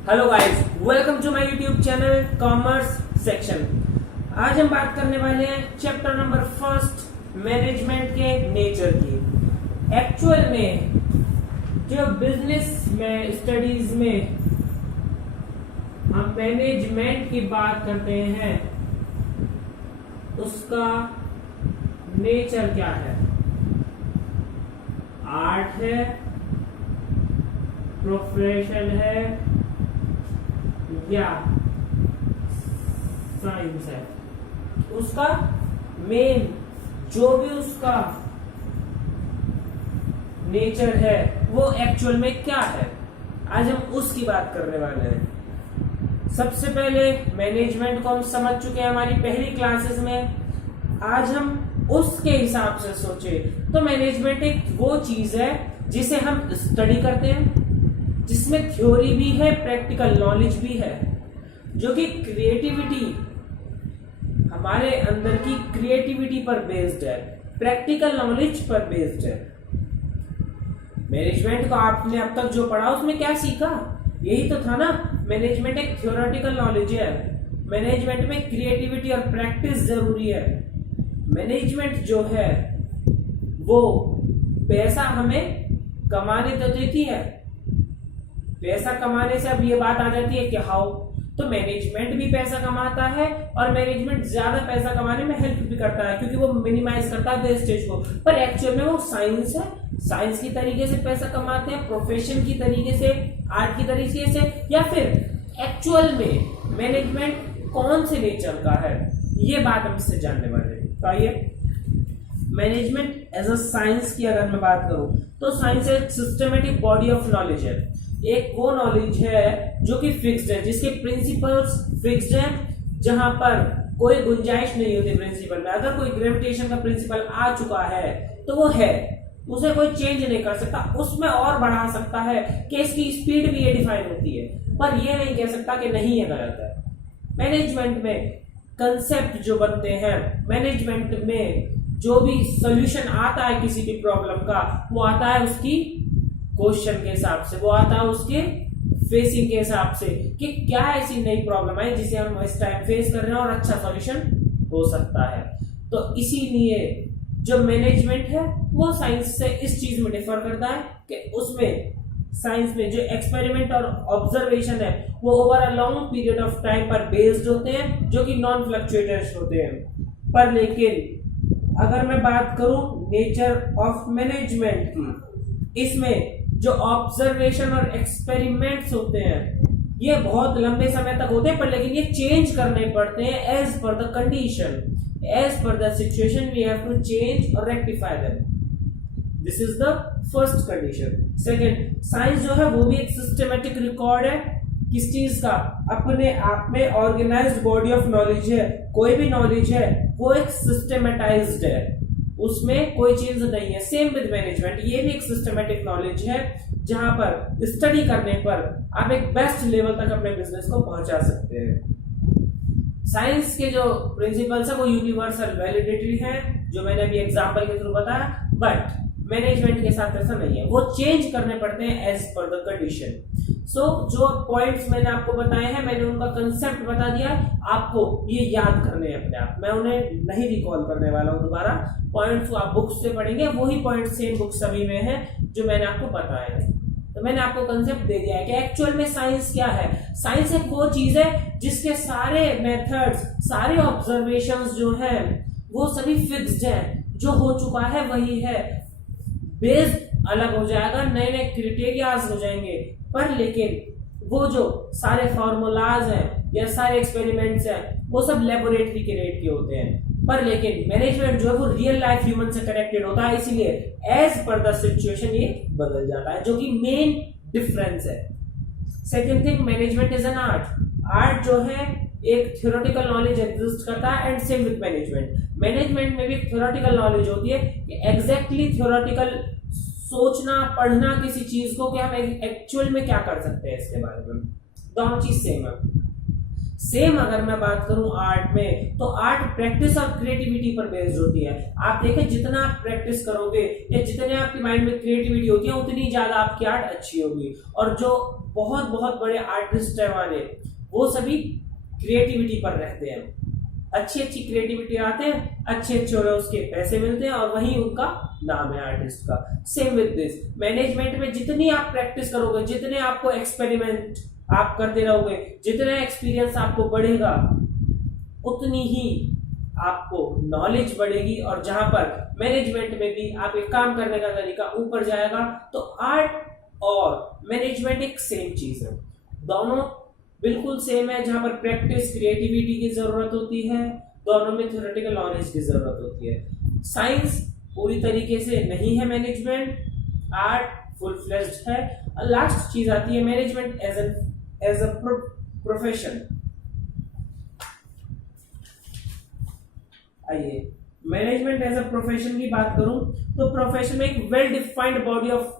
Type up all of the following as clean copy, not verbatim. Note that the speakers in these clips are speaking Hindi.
Hello guys, welcome to my YouTube channel commerce section. आज हम बात करने वाले हैं चैप्टर नंबर फर्स्ट, मैनेजमेंट के नेचर की। एक्चुअल में जो बिजनेस में स्टडीज में हम मैनेजमेंट की बात करते हैं उसका नेचर क्या है? आर्ट है, प्रोफेशन है या साइंस है। उसका मेन जो भी उसका नेचर है वो एक्चुअल में क्या है, आज हम उसकी बात करने वाले हैं। सबसे पहले मैनेजमेंट को हम समझ चुके हैं हमारी पहली क्लासेस में। आज हम उसके हिसाब से सोचे तो मैनेजमेंट एक वो चीज है जिसे हम स्टडी करते हैं, जिसमें थ्योरी भी है, प्रैक्टिकल नॉलेज भी है, जो कि क्रिएटिविटी, हमारे अंदर की क्रिएटिविटी पर बेस्ड है, प्रैक्टिकल नॉलेज पर बेस्ड है। मैनेजमेंट को आपने अब तक जो पढ़ा उसमें क्या सीखा? यही तो था ना, मैनेजमेंट एक थ्योरेटिकल नॉलेज है। मैनेजमेंट में क्रिएटिविटी और प्रैक्टिस जरूरी है। मैनेजमेंट जो है वो पैसा हमें कमाने तो देती है। पैसा कमाने से अब ये बात आ जाती है कि हाउ, तो मैनेजमेंट भी पैसा कमाता है और मैनेजमेंट ज्यादा पैसा कमाने में हेल्प भी करता है क्योंकि वो मिनिमाइज करता है वेस्टेज को। पर एक्चुअल में वो साइंस है, साइंस की तरीके से पैसा कमाते हैं, प्रोफेशन की तरीके से, आर्ट की तरीके से, या फिर एक्चुअल में मैनेजमेंट कौन से नेचर का है, ये बात हम इससे जानने वाले हैं। तो आइए, मैनेजमेंट एज अ साइंस की अगर मैं बात करूं तो साइंस एक सिस्टमेटिक बॉडी ऑफ नॉलेज है। एक वो नॉलेज है जो कि फिक्स्ड है, जिसके प्रिंसिपल्स फिक्स्ड हैं, जहां पर कोई गुंजाइश नहीं होती प्रिंसिपल में। अगर कोई ग्रेविटेशन का प्रिंसिपल आ चुका है तो वो है, उसे कोई चेंज नहीं कर सकता। उसमें और बढ़ा सकता है कि इसकी स्पीड भी ये डिफाइन होती है, पर ये नहीं कह सकता कि नहीं है, गलत है। मैनेजमेंट में कंसेप्ट जो बनते हैं, मैनेजमेंट में जो भी सोल्यूशन आता है किसी भी प्रॉब्लम का, वो आता है उसकी क्वेश्चन के हिसाब से, वो आता है उसके फेसिंग के हिसाब से कि क्या ऐसी नई प्रॉब्लम है जिसे हम इस टाइम फेस कर रहे हैं और अच्छा सॉल्यूशन हो सकता है। तो इसीलिए जो मैनेजमेंट है वो साइंस से इस चीज में डिफर करता है कि उसमें साइंस में जो एक्सपेरिमेंट और ऑब्जर्वेशन है वो over a long period of time पर बेस्ड होते हैं, जो कि नॉन फ्लक्चुएटर्स होते हैं। पर लेकिन अगर मैं बात करूं नेचर ऑफ मैनेजमेंट की, इसमें जो ऑब्जर्वेशन और एक्सपेरिमेंट्स होते हैं ये बहुत लंबे समय तक होते हैं, पर लेकिन ये चेंज करने पड़ते हैं as per the condition, as per the situation we have to change और rectify them. This is the first condition. Second, science जो है वो भी एक सिस्टमेटिक रिकॉर्ड है। किस चीज का? अपने आप में ऑर्गेनाइज्ड बॉडी ऑफ नॉलेज है। कोई भी नॉलेज है वो एक सिस्टमेटाइज्ड है, उसमें कोई चेंज नहीं है। सेम विद मैनेजमेंट, ये भी एक सिस्टमेटिक नॉलेज है जहां पर स्टडी करने पर आप एक बेस्ट लेवल तक अपने बिजनेस को पहुंचा सकते हैं। साइंस के जो प्रिंसिपल्स है वो यूनिवर्सल वैलिडिटी है, जो मैंने अभी एग्जांपल के थ्रू बताया, बट मैनेजमेंट के साथ ऐसा नहीं है, वो चेंज करने पड़ते हैं एज पर द कंडीशन। सो जो पॉइंट्स मैंने आपको बताए हैं, मैंने उनका कंसेप्ट बता दिया, आपको ये याद करने हैं अपने आप, मैं उन्हें नहीं रिकॉल करने वाला हूं दोबारा। पॉइंट्स को आप बुक्स से पढ़ेंगे, वही पॉइंट सेम बुक सभी में है जो मैंने आपको बताया है। तो मैंने आपको कंसेप्ट दे दिया है कि एक्चुअल में साइंस क्या है। साइंस एक वो चीज है जिसके सारे मेथड्स, सारे ऑब्जर्वेशंस जो है वो सभी फिक्स्ड है, जो हो चुका है वही है। बेस अलग हो जाएगा, नए नए क्राइटेरियाज हो जाएंगे, पर लेकिन वो जो सारे फॉर्मूलाज हैं या सारे एक्सपेरिमेंट्स हैं वो सब लेबोरेटरी के रेट के होते हैं। पर लेकिन मैनेजमेंट जो है वो रियल लाइफ ह्यूमन से कनेक्टेड होता है, इसीलिए एज पर द सिचुएशन ये बदल जाता है, जो कि मेन डिफरेंस है। Second thing, management is an art. Art जो है एक थ्योरेटिकल नॉलेज एग्जिस्ट करता है, and same with management. Management में भी एक थ्योरेटिकल नॉलेज होती है कि एग्जैक्टली थ्योरेटिकल सोचना, पढ़ना किसी चीज को कि हम एक्चुअल में क्या कर सकते हैं इसके बारे में, दोनों चीज सेम है। सेम अगर मैं बात करूं आर्ट में, तो आर्ट प्रैक्टिस और क्रिएटिविटी पर बेस्ड होती है। आप देखें जितना आप प्रैक्टिस करोगे या जितने आपके माइंड में क्रिएटिविटी होती है उतनी ज्यादा आपकी आर्ट अच्छी होगी। और जो बहुत बहुत बड़े आर्टिस्ट है हमारे, वो सभी क्रिएटिविटी पर रहते हैं। अच्छी अच्छी क्रिएटिविटी आते हैं, अच्छे अच्छे उसके पैसे मिलते हैं और वही उनका नाम है आर्टिस्ट का। सेम विद दिस, मैनेजमेंट में जितनी आप प्रैक्टिस करोगे, जितने आपको एक्सपेरिमेंट आप करते रहोगे, जितना एक्सपीरियंस आपको बढ़ेगा, उतनी ही आपको नॉलेज बढ़ेगी। और जहां पर मैनेजमेंट में भी आप एक काम करने का तरीका ऊपर जाएगा। तो आर्ट और मैनेजमेंट एक सेम चीज है, दोनों बिल्कुल सेम है। जहां पर प्रैक्टिस क्रिएटिविटी की जरूरत होती है, दोनों में थ्योरेटिकल नॉलेज की जरूरत होती है। साइंस पूरी तरीके से नहीं है मैनेजमेंट, आर्ट फुल फ्लेज्ड है। लास्ट चीज आती है मैनेजमेंट एज अ प्रोफेशन। आइए मैनेजमेंट एज अ प्रोफेशन की बात करूं तो प्रोफेशन में एक well defined body of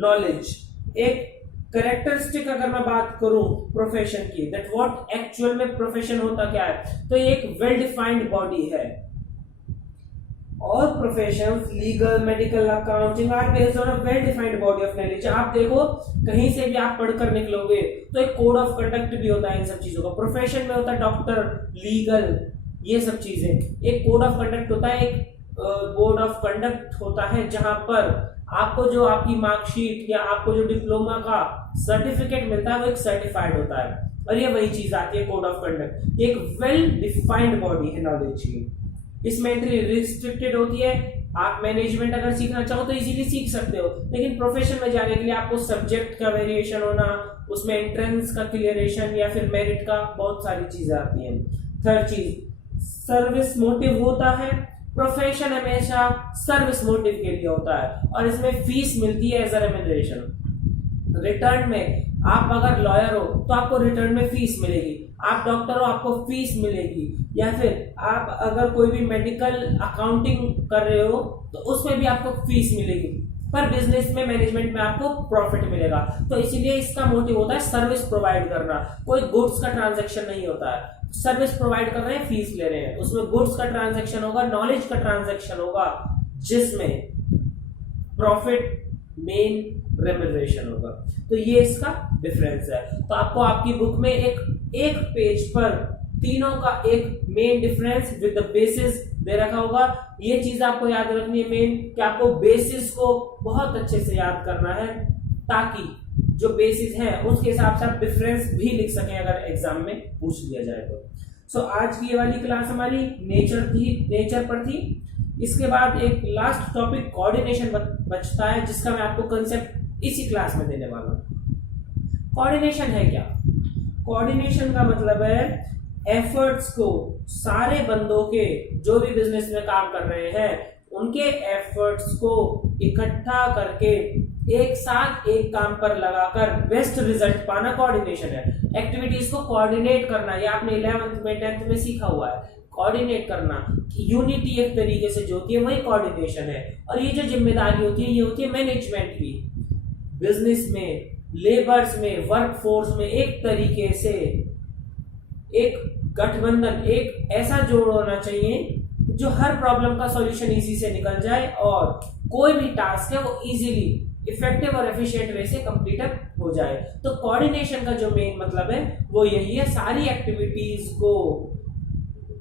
knowledge, एक करेक्टरिस्टिक अगर मैं बात करूं प्रोफेशन की, दैट व्हाट एक्चुअल में प्रोफेशन होता क्या है, तो ये एक वेल डिफाइंड बॉडी है। और professions legal, medical, accounting are based on a well defined body of knowledge. आप देखो कहीं से भी आप पढ़कर निकलोगे तो एक कोड ऑफ कंडक्ट भी होता है इन सब चीजों का। प्रोफेशन में होता है डॉक्टर, लीगल, ये सब चीजें, एक कोड ऑफ कंडक्ट होता है, एक बोर्ड ऑफ कंडक्ट होता है, जहां पर आपको जो आपकी मार्कशीट या आपको जो डिप्लोमा का सर्टिफिकेट मिलता है वो एक सर्टिफाइड होता है। और ये वही चीज आती है कोड ऑफ कंडक्ट। एक वेल डिफाइंड बॉडी है नॉलेज की। इसमें एंट्री रिस्ट्रिक्टेड होती है। आप मैनेजमेंट अगर सीखना चाहो तो इजीली सीख सकते हो, लेकिन प्रोफेशन में जाने के लिए आपको सब्जेक्ट का वेरिएशन होना, उसमें एंट्रेंस का क्लियरेशन या फिर मेरिट का बहुत सारी चीजें आती हैं। थर्ड चीज सर्विस मोटिव होता है। प्रोफेशन हमेशा सर्विस मोटिव के लिए होता है और इसमें फीस मिलती है एज अ रेम्युनरेशन। रिटर्न में आप अगर लॉयर हो तो आपको रिटर्न में फीस मिलेगी, आप डॉक्टर हो आपको फीस मिलेगी, या फिर आप अगर कोई भी मेडिकल अकाउंटिंग कर रहे हो तो उसमें भी आपको फीस मिलेगी। पर बिजनेस में, मैनेजमेंट में आपको प्रॉफिट मिलेगा। तो इसीलिए इसका मोटिव होता है सर्विस प्रोवाइड करना। कोई गुड्स का ट्रांजैक्शन नहीं होता है, सर्विस प्रोवाइड कर रहे हैं, फीस ले रहे हैं, उसमें गुड्स का ट्रांजैक्शन होगा, नॉलेज का ट्रांजैक्शन होगा, जिसमें प्रॉफिट मेन रेम्युनरेशन होगा। तो ये इसका डिफरेंस है। तो आपको आपकी बुक में एक पेज पर तीनों का एक main difference with the basis दे रखा होगा। ये चीज आपको याद रखनी है मेन, कि आपको बेसिस को बहुत अच्छे से याद करना है, ताकि जो बेसिस है उसके हिसाब से आप डिफरेंस भी लिख सकें अगर एग्जाम में पूछ लिया जाए तो। सो आज की ये वाली क्लास हमारी नेचर पर थी। इसके बाद एक लास्ट टॉपिक कोऑर्डिनेशन बचता है, जिसका मैं आपको कंसेप्ट इसी क्लास में देने वाला हूं। कोऑर्डिनेशन है क्या? कोऑर्डिनेशन का मतलब है एफर्ट्स को, सारे बंदों के जो भी बिजनेस में काम कर रहे हैं उनके एफर्ट्स को इकट्ठा करके एक साथ एक काम पर लगाकर बेस्ट रिजल्ट पाना कोऑर्डिनेशन है। एक्टिविटीज को कोऑर्डिनेट करना, ये आपने 11th में 10th में सीखा हुआ है। कोऑर्डिनेट करना, यूनिटी एक तरीके से जो होती है वही कोऑर्डिनेशन है। और ये जो जिम्मेदारी होती है ये होती है मैनेजमेंट की। बिजनेस में, लेबर्स में, वर्क फोर्स में एक तरीके से एक गठबंधन, एक ऐसा जोड़ होना चाहिए जो हर प्रॉब्लम का सॉल्यूशन इजी से निकल जाए और कोई भी टास्क है वो इजीली, इफेक्टिव और एफिशिएंट वे से कंप्लीट हो जाए। तो कोऑर्डिनेशन का जो मेन मतलब है वो यही है, सारी एक्टिविटीज को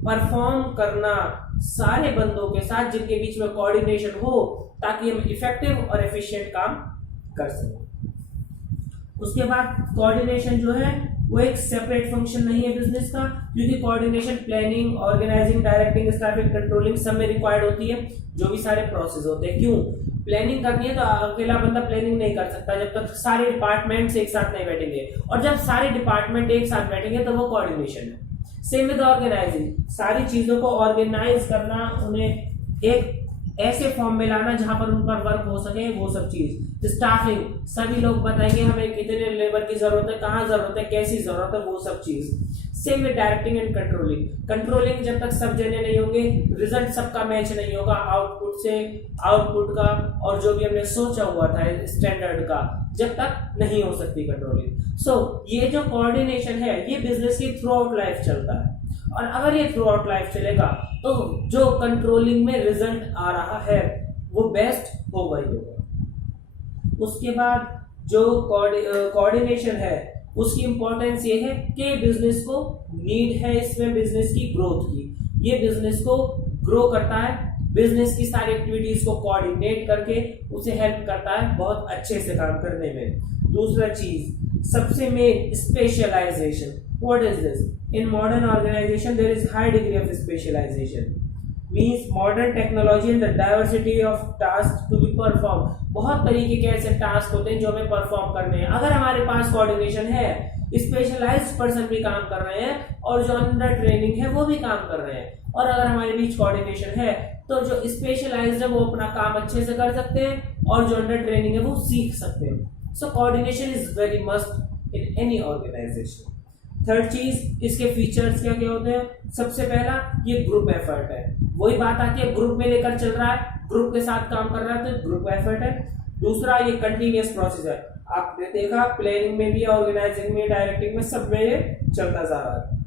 परफॉर्म करना सारे बंदों के साथ जिनके बीच में कोऑर्डिनेशन हो, ताकि हम इफेक्टिव और एफिशिएंट काम कर सकें। उसके बाद कोऑर्डिनेशन जो है वो एक सेपरेट फंक्शन नहीं है बिजनेस का, क्योंकि coordination planning, organising, directing, staffing, controlling सब में रिक्वायर्ड होती है, जो भी सारे प्रोसेस होते हैं। क्यों? प्लानिंग करनी है तो अकेला बंदा प्लानिंग नहीं कर सकता जब तक सारे डिपार्टमेंट्स एक साथ नहीं बैठेंगे, और जब सारे डिपार्टमेंट एक साथ बैठेंगे तो वो कोऑर्डिनेशन है। सेम विद ऑर्गेनाइजिंग, सारी चीजों को ऑर्गेनाइज करना, उन्हें एक ऐसे फॉर्म में लाना जहां पर उन पर वर्क हो सके, वो सब चीज। स्टाफिंग, सभी लोग बताएंगे हमें कितने लेबर की जरूरत है, कहाँ जरूरत है, कैसी जरूरत है, वो सब चीज। Same with directing and controlling. Controlling जब तक सब जने नहीं होंगे, रिजल्ट सबका मैच नहीं होगा आउटपुट से, आउटपुट का और जो भी हमने सोचा हुआ था स्टैंडर्ड का, जब तक नहीं हो सकती कंट्रोलिंग। सो ये जो कोऑर्डिनेशन है ये बिजनेस की थ्रू आउट लाइफ चलता है, और अगर ये थ्रू आउट लाइफ चलेगा तो जो कंट्रोलिंग में रिजल्ट आ रहा है वो बेस्ट होगा ही होगा। उसके बाद जो कोऑर्डिनेशन है उसकी इंपॉर्टेंस ये है कि बिजनेस को नीड है इसमें बिजनेस की ग्रोथ की, ये बिजनेस को ग्रो करता है, बिजनेस की सारी एक्टिविटीज को कोऑर्डिनेट करके उसे हेल्प करता है बहुत अच्छे से काम करने में। दूसरा चीज सबसे main specialisation. What is this? In modern organisation there is high degree of specialisation, means modern technology and the diversity of task to be perform. बहुत तरीके के ऐसे टास्क होते हैं जो हमें परफॉर्म करने हैं। अगर हमारे पास कोऑर्डिनेशन है, स्पेशलाइज्ड पर्सन भी काम कर रहे हैं और जो अंडर ट्रेनिंग है वो भी काम कर रहे हैं, और अगर हमारे बीच कोऑर्डिनेशन है तो जो स्पेशलाइज्ड है वो अपना काम अच्छे से कर सकते हैं और जो अंडर ट्रेनिंग है वो सीख सकते हैं। So coordination is very must in any organisation. Third चीज, इसके फीचर्स क्या क्या होते हैं? सबसे पहला ये ग्रुप एफर्ट है, वही बात आती है ग्रुप में लेकर चल रहा है, ग्रुप के साथ काम कर रहा है तो ग्रुप एफर्ट है। दूसरा ये कंटिन्यूअस प्रोसेस है, आपने देखा प्लानिंग में भी, ऑर्गेनाइजिंग में, डायरेक्टिंग में, सब में ये चलता जा रहा है।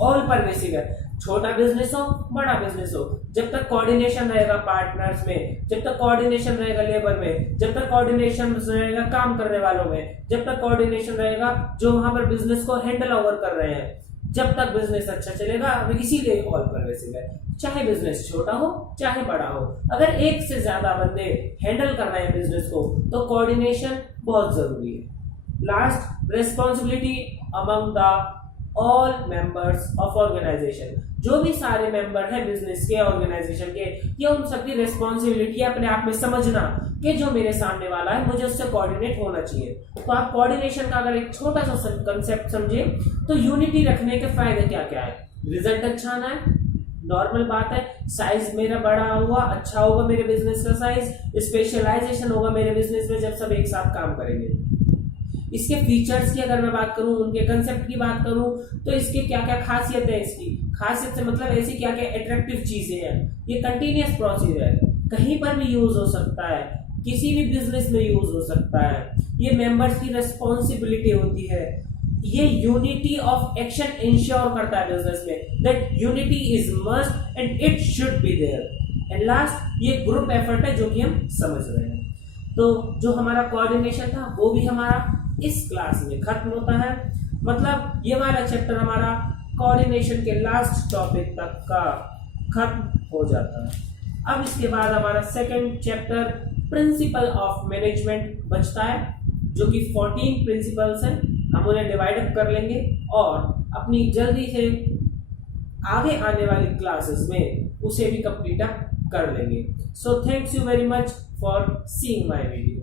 ऑल परवेसिव है, छोटा बिजनेस हो बड़ा बिजनेस हो, जब तक कोऑर्डिनेशन रहेगा पार्टनर्स में, जब तक कोऑर्डिनेशन रहेगा लेबर में, जब तक कोऑर्डिनेशन रहेगा काम करने वालों में, जब तक कोऑर्डिनेशन रहेगा जो वहां पर बिजनेस को हैंडल ओवर कर रहे हैं, जब तक बिजनेस अच्छा चलेगा। इसीलिए ऑल परवेसिव है, चाहे बिजनेस छोटा हो चाहे बड़ा हो, अगर एक से ज्यादा बंदे हैंडल कर रहे हैं बिजनेस को तो कोऑर्डिनेशन बहुत जरूरी है। Last, responsibility among the all members of organisation. जो भी सारे मेंबर हैं बिजनेस के, ऑर्गेनाइजेशन के, ये उन सबकी रेस्पॉन्सिबिलिटी अपने आप में समझना कि जो मेरे सामने वाला है मुझे उससे कोऑर्डिनेट होना चाहिए। तो आप कोऑर्डिनेशन का अगर एक छोटा सा कंसेप्ट समझे तो यूनिटी रखने के फायदे क्या क्या है? रिजल्ट अच्छा आना है, नॉर्मल बात है, साइज मेरा बड़ा हुआ, अच्छा होगा मेरे बिजनेस का साइज, स्पेशलाइजेशन होगा मेरे बिजनेस में जब सब एक साथ काम करेंगे। इसके फीचर्स की अगर मैं बात करूं, उनके कंसेप्ट की बात करूं तो इसके क्या क्या खासियत है, इसकी खासियत से मतलब ऐसी क्या क्या अट्रैक्टिव चीजें हैं। ये कंटिन्यूअस प्रोसेस है, कहीं पर भी यूज हो सकता है, किसी भी बिजनेस में यूज हो सकता है, ये मेंबर्स की रेस्पॉन्सिबिलिटी होती है, ये यूनिटी ऑफ एक्शन इंश्योर करता है बिजनेस में, that unity is must and it should be there. And last, ये ग्रुप एफर्ट है जो कि हम समझ रहे हैं। तो जो हमारा कोऑर्डिनेशन था वो भी हमारा इस क्लास में खत्म होता है, मतलब ये वाला चैप्टर हमारा कोऑर्डिनेशन के लास्ट टॉपिक तक का खत्म हो जाता है। अब इसके बाद हमारा second chapter principle of management बचता है, जो कि 14 प्रिंसिपल्स हैं, हम उन्हें डिवाइड अप कर लेंगे और अपनी जल्दी से आगे आने वाली क्लासेस में उसे भी कंप्लीट अप कर लेंगे। So thanks you very much for seeing my video.